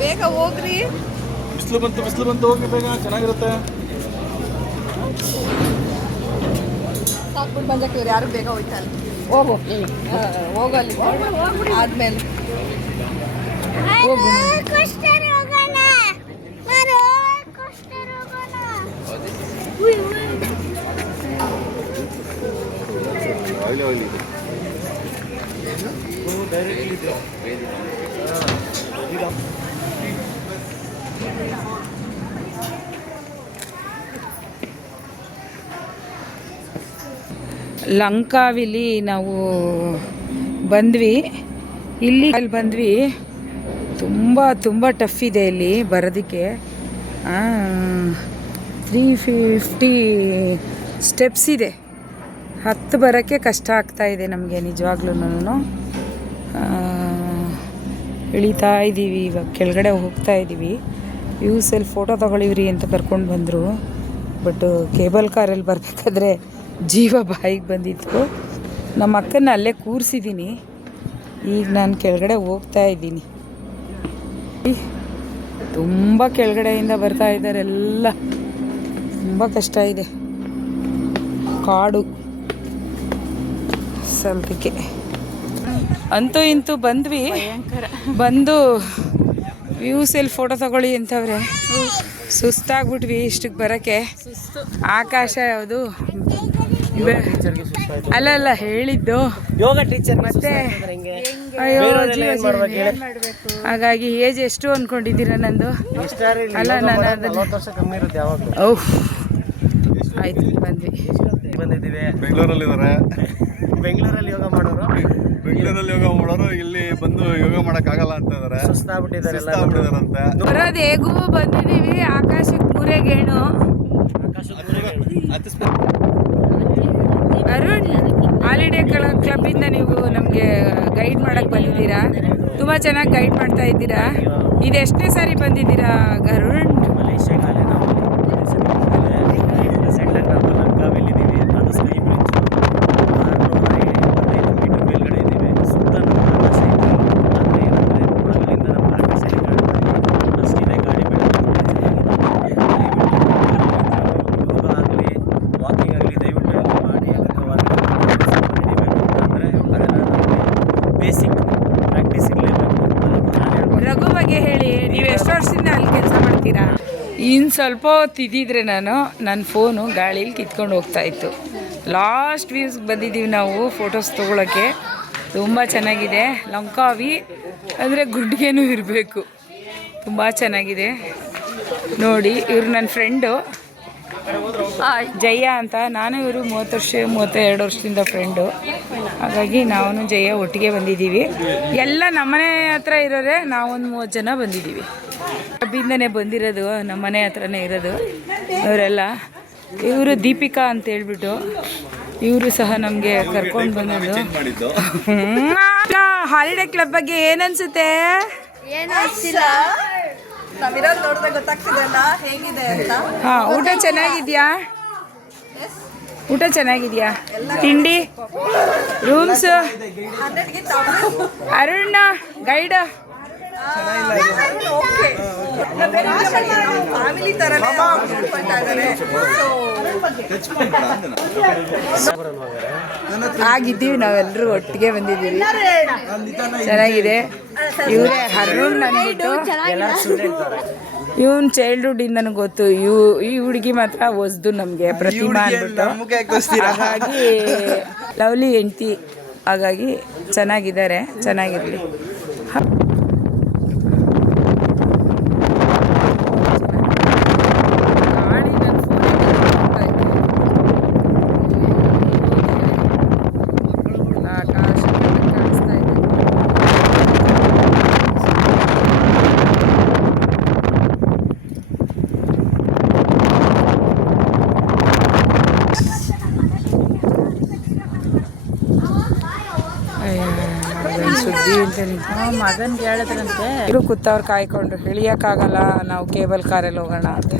ಬೇಗ ಹೋಗ್ರಿ. ಬಿಸಿಲು ಬಂತು ಹೋಗಿ ಬೇಗ, ಚೆನ್ನಾಗಿರುತ್ತೆ. ಸಾಕ್ಬಿಟ್ಟು ಬಂದಕ್ಕೆ ಇವ್ರು ಯಾರು ಬೇಗ ಹೋಯ್ತಾರೆ. ಹೋಗಲ್ಲಿ ಆದ್ಮೇಲೆ ಹೋಗು. ಲಂಕಾವಿಲಿ ನಾವು ಬಂದ್ವಿ. ಇಲ್ಲಿ ಬಂದ್ವಿ. ತುಂಬ ಟಫ್ ಇದೆ ಇಲ್ಲಿ ಬರೋದಕ್ಕೆ. 350 ಸ್ಟೆಪ್ಸ್ ಇದೆ. ಹತ್ತು ಬರೋಕ್ಕೆ ಕಷ್ಟ ಆಗ್ತಾಯಿದೆ ನಮಗೆ ನಿಜವಾಗ್ಲೂ. ಇಳಿತಾ ಇದ್ದೀವಿ, ಇವಾಗ ಕೆಳಗಡೆ ಹೋಗ್ತಾ ಇದ್ದೀವಿ. ವ್ಯೂಸಲ್ಲಿ ಫೋಟೋ ತಗೊಳ್ಳಿವ್ರಿ ಅಂತ ಕರ್ಕೊಂಡು ಬಂದರು. ಬಟ್ ಕೇಬಲ್ ಕಾರಲ್ಲಿ ಬರಬೇಕಾದ್ರೆ ಜೀವ ಬಾಯಿಗೆ ಬಂದಿತ್ತು. ನಮ್ಮ ಅಕ್ಕನ ಅಲ್ಲೇ ಕೂರಿಸಿದ್ದೀನಿ. ಈಗ ನಾನು ಕೆಳಗಡೆ ಹೋಗ್ತಾ ಇದ್ದೀನಿ. ತುಂಬ ಕೆಳಗಡೆಯಿಂದ ಬರ್ತಾ ಇದ್ದಾರೆ ಎಲ್ಲ. ತುಂಬ ಕಷ್ಟ ಇದೆ, ಕಾಡು ಸ್ವಲ್ಪಕ್ಕೆ. ಅಂತೂ ಇಂತೂ ಬಂದ್ವಿ. ಬಂದು ವ್ಯೂಸಲ್ಲಿ ಫೋಟೋ ತಗೊಳ್ಳಿ ಅಂತವ್ರೆ. ಸುಸ್ತಾಗ್ಬಿಟ್ವಿ ಇಷ್ಟಕ್ಕೆ ಬರೋಕ್ಕೆ. ಆಕಾಶ ಯಾವುದು ಅಲ್ಲ ಹೇಳಿದ್ದು ಯೋಗ ಟೀಚರ್ ಮತ್ತೆ. ಅಯ್ಯೋ ಹಾಗಾಗಿ ಏಜ್ ಎಷ್ಟು ಅಂದ್ಕೊಂಡಿದ್ದೀರಾ ನಂದು? ಅಲ್ಲ ನಾನು ಆಯ್ತು ಬಂದಿದ್ದೀವಿ. ಬೆಂಗಳೂರಲ್ಲಿ ಯೋಗ ಮಾಡೋರು ಇಲ್ಲಿ ಬಂದು ಯೋಗ ಮಾಡೋಕ್ಕಾಗಲ್ಲ ಅಂತ ಇದ್ದಾರೆ. ಸುಸ್ತಾಗ್ಬಿಟ್ಟಿದಾರಂತೆ. ಬರೋದು ಹೇಗೂ ಬಂದಿದ್ದೀವಿ. ಆಕಾಶಕ್ಕೆ ಕೂರೆಗೇಣು. ಅರುಣ್, ಹಾಲಿಡೇ ಕ್ಲಬ್ಬಿಂದ ನೀವು ನಮಗೆ ಗೈಡ್ ಮಾಡೋಕ್ಕೆ ಬಂದಿದ್ದೀರಾ. ತುಂಬ ಚೆನ್ನಾಗಿ ಗೈಡ್ ಮಾಡ್ತಾ ಇದ್ದೀರಾ. ಇದು ಎಷ್ಟನೇ ಸಾರಿ ಬಂದಿದ್ದೀರಾ ಅರುಣ್? ರಘು ಬಗ್ಗೆ ಹೇಳಿ, ನೀವು ಎಷ್ಟು ವರ್ಷದಿಂದ ಅಲ್ಲಿ ಕೆಲಸ ಮಾಡ್ತೀರಾ? ಇನ್ನು ಸ್ವಲ್ಪ ಹೊತ್ತಿದ್ದಿದ್ರೆ ನನ್ನ ಫೋನು ಗಾಳೀಲಿ ಕಿತ್ಕೊಂಡು ಹೋಗ್ತಾಯಿತ್ತು. ಲಾಸ್ಟ್ ವ್ಯೂಸ್ಗೆ ಬಂದಿದ್ದೀವಿ ನಾವು ಫೋಟೋಸ್ ತೊಗೊಳಕ್ಕೆ. ತುಂಬ ಚೆನ್ನಾಗಿದೆ. ಲಂಕಾವಿ ಅಂದರೆ ಗುಡ್ಗೆನೂ ಇರಬೇಕು. ತುಂಬ ಚೆನ್ನಾಗಿದೆ ನೋಡಿ. ಇವರು ನನ್ನ ಫ್ರೆಂಡು ಜಯ ಅಂತ. ನಾನು ಇವರು 32 ವರ್ಷದಿಂದ ಫ್ರೆಂಡು. ಹಾಗಾಗಿ ನಾವು ಜಯ ಒಟ್ಟಿಗೆ ಬಂದಿದ್ದೀವಿ. ಎಲ್ಲ ನಮ್ಮನೆ ಹತ್ರ ಇರೋರೆ. ನಾವೊಂದು 30 ಜನ ಬಂದಿದ್ದೀವಿ. ಕ್ಲಬ್ಬಿಂದನೇ ಬಂದಿರೋದು, ನಮ್ಮನೆ ಹತ್ರನೇ ಇರೋದು ಇವರೆಲ್ಲ. ಇವರು ದೀಪಿಕಾ ಅಂತ ಹೇಳ್ಬಿಟ್ಟು ಇವರು ಸಹ ನಮಗೆ ಕರ್ಕೊಂಡು ಬಂದದ್ದು. ಹಾಲಿಡೇ ಕ್ಲಬ್ ಬಗ್ಗೆ ಏನನ್ಸುತ್ತೆ? ನಾವಿರೋದು ನೋಡಿದ್ರೆ ಗೊತ್ತಾಗ್ತಿದೆಲ್ಲ ಹೇಗಿದೆ ಅಂತ. ಊಟ ಚೆನ್ನಾಗಿದ್ಯಾ? ಊಟ ಚೆನ್ನಾಗಿದ್ಯಾ? ತಿಂಡಿ, ರೂಮ್ಸ್? ಅರುಣ್ ಗೈಡ್ ಫ್ಯಾಮಿಲಿ ಥರನೇ ನೋಡ್ಕೊಳ್ತಾ ಇದ್ದಾರೆ. ಆಗಿದ್ದೀವಿ, ನಾವೆಲ್ಲರೂ ಒಟ್ಟಿಗೆ ಬಂದಿದ್ದೀವಿ. ಚೆನ್ನಾಗಿದೆ. ಇವರೇ ಅರುಣ್ ಅಂದ್ಬಿಟ್ಟು. ಇವನ್ ಚೈಲ್ಡ್ಹುಡ್ ಇಂದನೂ ಗೊತ್ತು. ಈ ಹುಡುಗಿ ಮಾತ್ರ ಹೊಸ್ದು ನಮಗೆ, ಪ್ರತಿಮಾ ಅಂದ್ಬಿಟ್ಟು. ಹಾಗಾಗಿ ಲವ್ಲಿ ಹೆಂಡ್ತಿ. ಹಾಗಾಗಿ ಚೆನ್ನಾಗಿದ್ದಾರೆ, ಚೆನ್ನಾಗಿರಲಿ. ಸುದ್ದಿ ಅಂತ ಮಗನ್ಗೆ ಹೇಳಿದ್ರಂತೆ. ಇವರು ಕೂತವ್ರು ಕಾಯ್ಕೊಂಡು. ಇಳಿಯೋಕ್ಕಾಗಲ್ಲ, ನಾವು ಕೇಬಲ್ ಕಾರಲ್ಲಿ ಹೋಗೋಣ ಅಂತ.